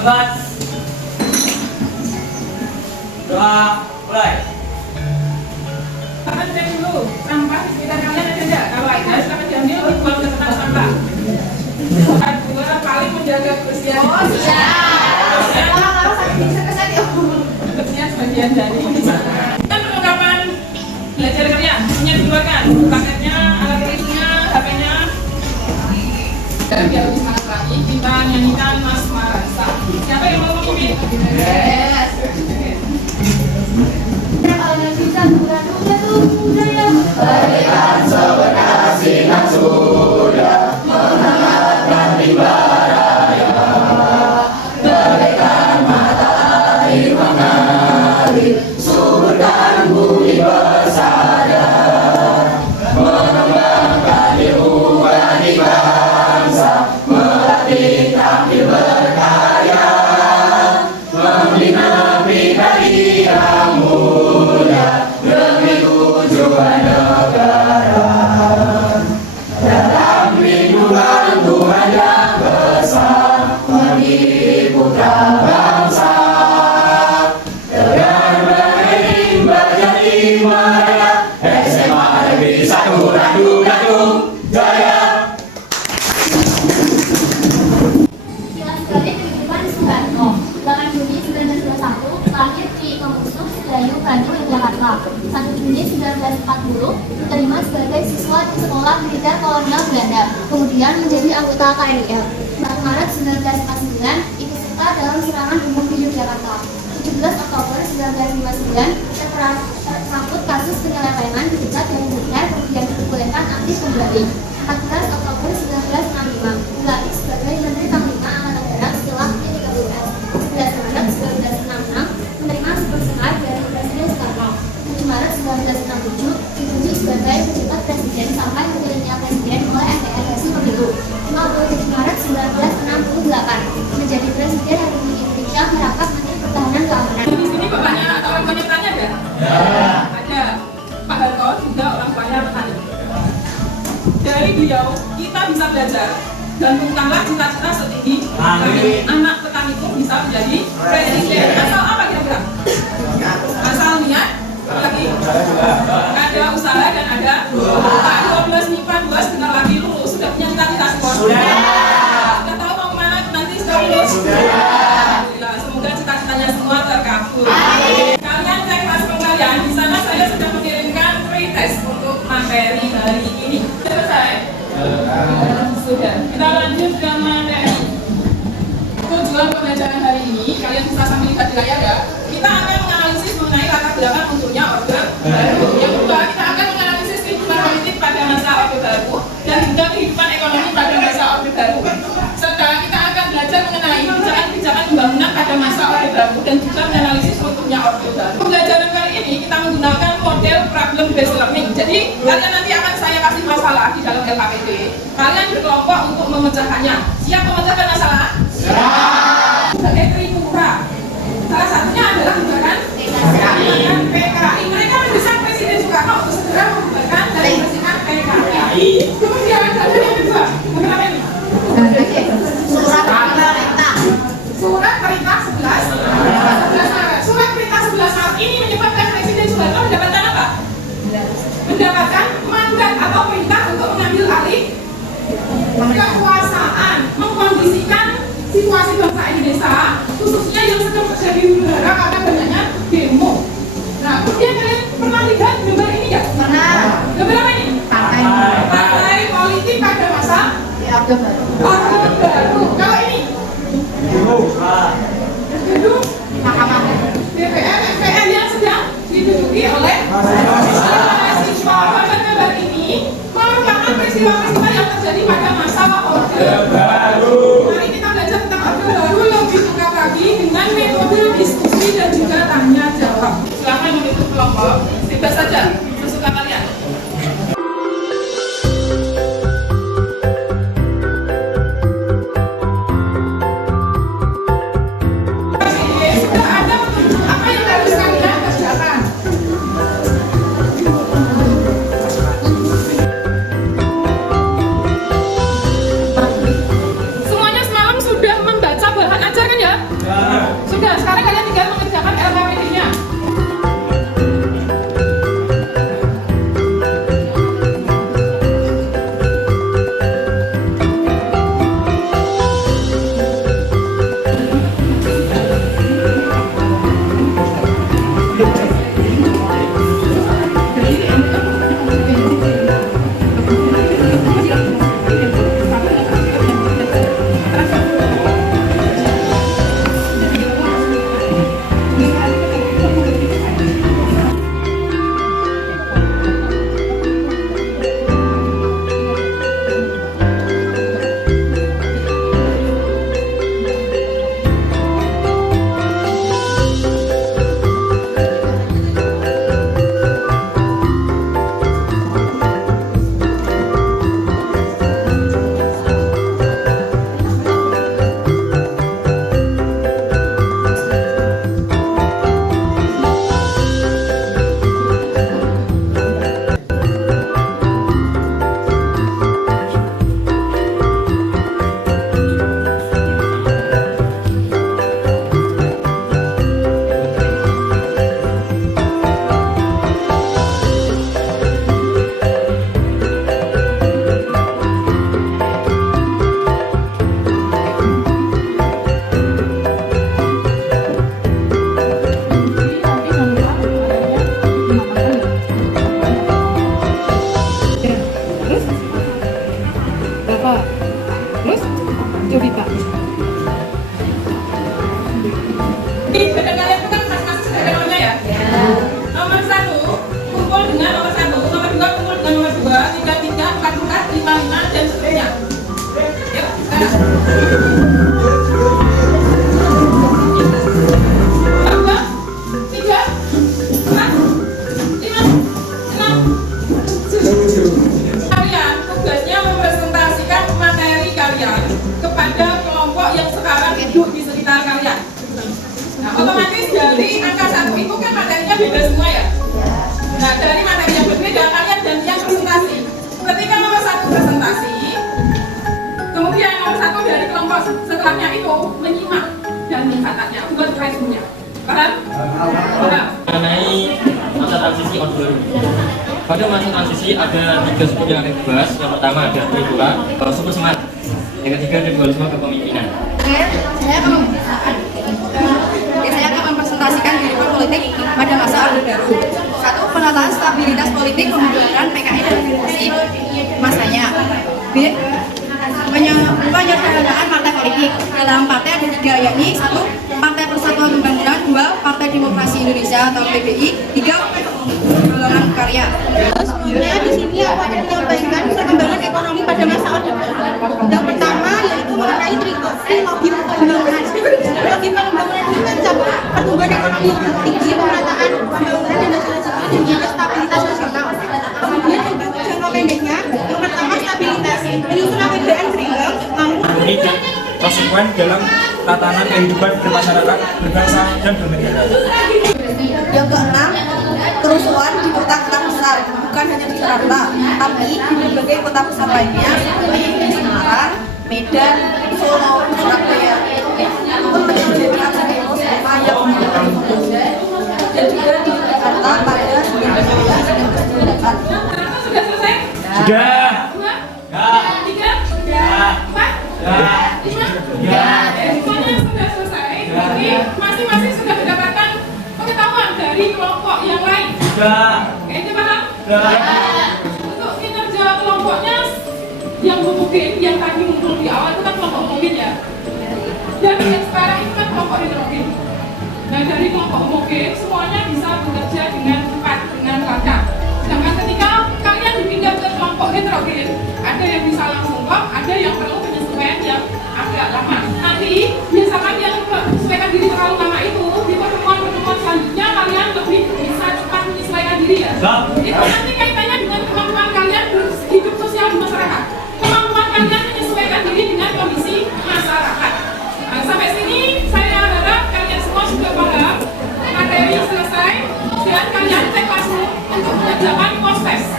Teman-teman, doa mulai. Akan cek dulu sampah di sekitar kalian ada tidak? Kalau ada, silakan diambil dibuang ke tempat sampah. Dua, paling menjaga kebersihan. Oh siap. Kalau sakit bisa kesan ya. Kebersihan sebagian dari dan perlengkapan belajar kalian semuanya dikeluarkan, paketnya, alat tulisnya, HP-nya. Dan biar lebih semangat lagi, kita nyanyikan Mas Marasa. Siapa yang mau memimpin? Yes. Kalau bisa bukan budaya. Berikan sebenar sinar surya, menghangatkan rimba raya. Berikan matahari mengalir, suburkan bumi bersaya. Mengembangkan ilmu bagi bangsa, melatih tampil berkarya. Membina pribadi yang mulia demi tujuan negara. Dalam lindungan Tuhan yang besar, mendidik putra bangsa. Tegar berimbang jadi maya, SMA Negeri 1 Bandung Jaya. Kilas balik kehidupan Soeharto. 8 Juni 1921 lahir di Kemusuh, Sedayu, Bandung, Jakarta. 1 Juni 1940 diterima sebagai siswa di Sekolah Militer Kolonial Belanda, kemudian menjadi anggota KNIL. 4 Maret 1949 ikut serta dalam serangan bom di Yogyakarta. 17 Oktober 1959 tersangkut kasus penyelewengan dipecat dari militer, kemudian diperbolehkan aktif kembali. 14 Oktober 1965 dilantik sebagai Menteri Panglima Angkatan Darat setelah P30S. 11 Maret 1966 menerima supersenar dari Presiden Soekarno. 7 Maret 1967 ditunjuk sebagai pejabat presiden sampai terpilihnya presiden oleh MPR hasil pemilu. 27 Maret 1968 menjadi presiden Republik Indonesia merangkap Menteri Pertahanan Keamanan. Di sini bapaknya atau orang tuanya petani ada? Ada. Pak Harto juga orang tuanya petani. Dari beliau kita bisa belajar dan bukanlah cita-cita setinggi anak petani itu bisa menjadi presiden. Asal apa kira-kira? Asal niat, lagi ada usaha dan ada Pak 12 MIPA 2 sebentar lagi lulus. Sudah punya cita-cita semua? Sudah tahu mau kemana nanti setelah lulus? Alhamdulillah, semoga cita-citanya semua terkabul. Kalian cek masuk kalian, di sana saya sudah mengirimkan pretest untuk materi hari ini. Selesai? Sudah. Kita lanjut ke materi. Tujuan pembelajaran hari ini, kalian bisa sambil lihat di layar ya. Kita akan menganalisis mengenai latar belakang munculnya Orde Baru. Yang kedua, kita akan menganalisis kehidupan politik pada masa Orde Baru dan juga kehidupan ekonomi pada masa Orde Baru. Serta kita akan belajar mengenai kebijakan-kebijakan pembangunan pada masa Orde Baru dan juga menganalisis strukturnya Orde Baru. Pembelajaran kali ini kita menggunakan model problem based learning. Jadi kalian nanti akan saya kasih masalah di dalam LKPD. Kalian berkelompok untuk memecahkannya. Siap memecahkan masalah? Siap. Sebagai Tripura, salah satunya adalah membubarkan PKI. Mereka mendesak Presiden Soekarno untuk segera membubarkan dan membersihkan PKI. Kemudian ada yang kedua, bagaimana ini? Surat perintah 11 Maret. Surat perintah 11 Maret ini menyebabkan Presiden Soekarno mendapatkan apa? Mendapatkan mandat atau perintah untuk mengambil alih kekuasaan, mengkondisikan situasi bangsa Indonesia, khususnya yang sedang terjadi di negara karena banyaknya demo. Nah, kemudian kalian pernah lihat gambar ini ya? Pernah. Gambar apa ini? Partai politik pada masa Orde Baru. Kalau ini? Gedung Mahkamah DPR, MPR yang sedang diduduki oleh mahasiswa. Gambar ini merupakan peristiwa-peristiwa yang terjadi pada masa Orde Baru. Mari kita belajar tentang Orde Baru lebih lengkap lagi dengan metode diskusi dan juga tanya jawab. Silakan membentuk kelompok, bebas saja, sesuka kalian. 44, 55, dan seterusnya. Yuk, kita. 2, 3, 4, 5, 6, 7. Kalian tugasnya mempresentasikan materi kalian kepada kelompok yang sekarang hidup di sekitar kalian. Nah, otomatis dari angka 1 itu kan materinya beda semua ya. Nah, dari materi yang berbeda kalian gantian presentasi. Ketika nomor 1 presentasi, kemudian nomor 1 dari kelompok setelahnya itu menyimak dan mencatatnya, bukan resume-nya. Paham? Paham? Mengenai masa transisi Orde Baru. Pada masa transisi ada 3 sumber yang akan dibahas. Yang pertama ada Trikula, super semangat. Yang ketiga ada dualisme kepemimpinan. Saya akan mempresentasikan kehidupan politik pada masa Orde Baru. 1. Penataan stabilitas politik pembubaran PKI dan fungsi masanya. B. Penyederhanaan partai politik. Dalam partai ada 3, yakni 1. Partai Persatuan Pembangunan, 2. Partai Demokrasi Indonesia atau PDI, 3. Golongan karya. Sebelumnya di sini aku akan menyampaikan perkembangan ekonomi pada masa Orde Baru. Yang pertama yaitu mengenai trilogi pembangunan. Trilogi pembangunan ini mencakup pertumbuhan ekonomi yang tinggi, pemerataan pembangunan dan selanjutnya dan juga stabilitas nasional. Kemudian untuk jangka pendeknya, yang pertama stabilitas, menyusun APBN seimbang, mampu dan konsekuen dalam tatanan kehidupan bermasyarakat, berbangsa, dan bernegara. Yang ke-6, kerusuhan di kota-kota besar, bukan hanya di Jakarta, tapi di berbagai kota besar lainnya seperti di Semarang, Medan, Solo, Surabaya. Pun menjadi aksi demo serupa yang menyebabkan dan juga di Jakarta pada 1998. Sudah selesai? Sudah. 2, 3, 4, 5. Semuanya sudah selesai. Jadi masing-masing sudah mendapatkan pengetahuan dari kelompok yang lain. Oke, itu paham? Untuk kinerja kelompoknya yang homogen, yang tadi muncul di awal itu kan kelompok homogen ya. Dan yang sekarang itu kan kelompok heterogen. Nah, dari kelompok homogen semuanya bisa bekerja dengan cepat, dengan lancar. Sedangkan ketika kalian dipindah ke kelompok heterogen, ada yang bisa langsung klop, ada yang perlu penyesuaian yang agak lama. Nanti biasakan yang menyesuaikan diri terlalu lama itu di pertemuan-pertemuan selanjutnya kalian lebih bisa cepat menyesuaikan diri ya. Itu nanti kaitannya dengan kemampuan kalian berhidup sosial di masyarakat. Kemampuan kalian menyesuaikan diri dengan kondisi masyarakat. Nah, sampai sini saya harap kalian semua sudah paham, materi selesai dan kalian cek langsung untuk mengerjakan post-test.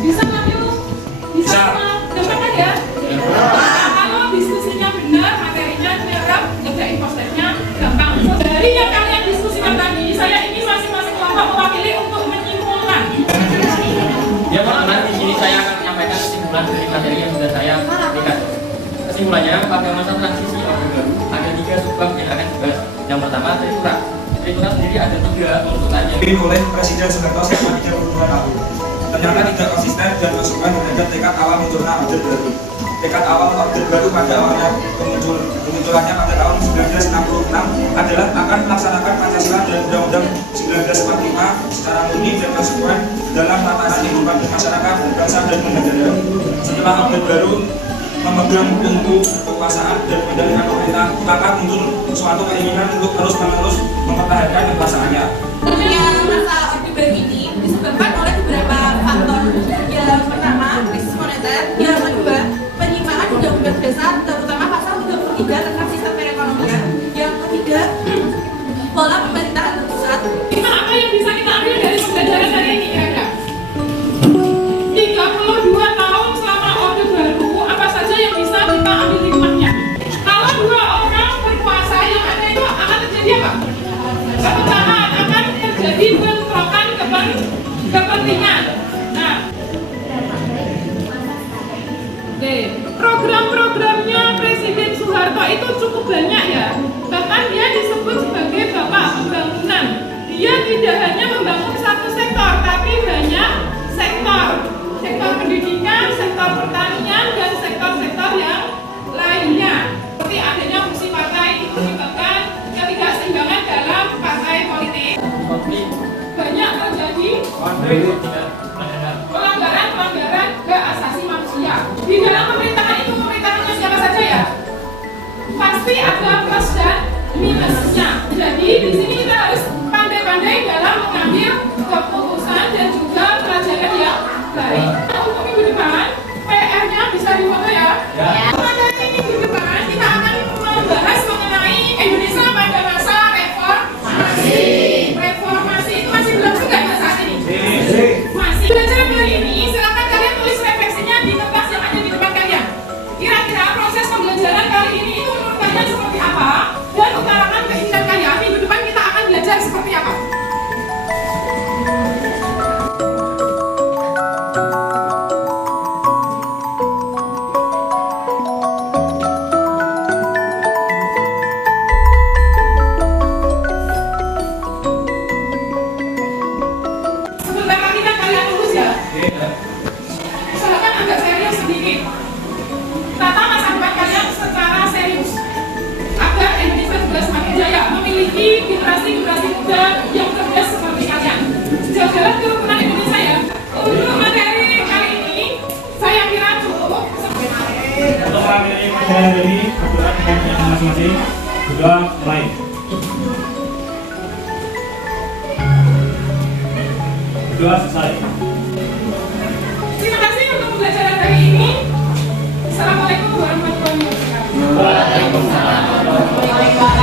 Bisa nggak yuk? Bisa gampang ya? Kalau diskusinya benar, materinya nyerap, ngerjain post-testnya gampang. Dari yang kalian diskusikan tadi, saya ingin masing-masing kelompok mewakili untuk menyimpulkan. Ya teman-teman, di sini saya akan menyampaikan kesimpulan dari materi yang sudah saya berikan. Kesimpulannya, pada masa transisi Orde Baru ada 3 subbab yang akan dibahas. Yang pertama, Trikula. Trikula sendiri ada 3 tuntutannya. Dipimpin oleh Presiden Soekarno selama 32 tahun. Ternyata tidak konsisten dan konsekuen terhadap tekad awal munculnya Orde Baru. Tekad awal Orde Baru pada awalnya kemunculannya pada tahun 1966 adalah akan melaksanakan Pancasila dan Undang-Undang 1945 secara murni dan konsekuen dalam tatanan kehidupan bermasyarakat, berbangsa, dan bernegara. Setelah Orde Baru memegang tungku kekuasaan dan kendalikan pemerintah, maka muncul suatu keinginan untuk terus-menerus mempertahankan kekuasaannya. masa Orde Baru ini disebabkan oleh beberapa faktor. Yang pertama, krisis moneter. Yang kedua, penyimpangan undang-undang dasar, terutama pasal 33 tentang sistem perekonomian. Yang ketiga, pola pemerintahan terpusat. Apa yang bisa kita ambil dari pembelajaran hari ini kira-kira? 32 tahun selama Orde Baru, apa saja yang bisa kita ambil hikmahnya? Kalau 2 orang berkuasa, yang ada itu akan terjadi apa? Kepecahan, akan terjadi bentrokan kepentingan. Nah, program-programnya Presiden Soeharto itu cukup banyak ya. Bahkan dia disebut sebagai Bapak Pembangunan. Dia tidak hanya membangun satu Pelanggaran hak asasi manusia. Di dalam pemerintahan itu pemerintahannya siapa saja ya? Pasti ada plus dan minusnya. Jadi di sini kita harus pandai-pandai dalam mengambil keputusan dan juga pelajaran yang baik. Untuk minggu depan PR-nya bisa difoto ya. Pada minggu depan kita akan membahas mengenai Indonesia pada masa reformasi. Reformasi itu masih berlangsung nggak ya saat ini? Masih. Pelajaran kali ini silakan kalian tulis refleksinya di kertas yang ada di depan kalian. Kira-kira proses pembelajaran kali ini itu menurut kalian seperti apa? Dan utarakan keinginan kalian minggu depan kita akan belajar seperti apa? Sebentar lagi kan kalian lulus ya? Usahakan agak serius sedikit. Tata masa depan kalian secara serius agar Indonesia juga semakin jaya memiliki generasi-generasi muda yang cerdas seperti kalian. Jaga kerukunan Indonesia ya. Untuk materi kali ini saya kira cukup. Untuk materi pelajaran ini berdoa dengan masing-masing. Berdoa mulai. Berdoa selesai. Terima kasih untuk pembelajaran kali ini. Assalamualaikum warahmatullahi wabarakatuh. Waalaikumsalam warahmatullahi wabarakatuh.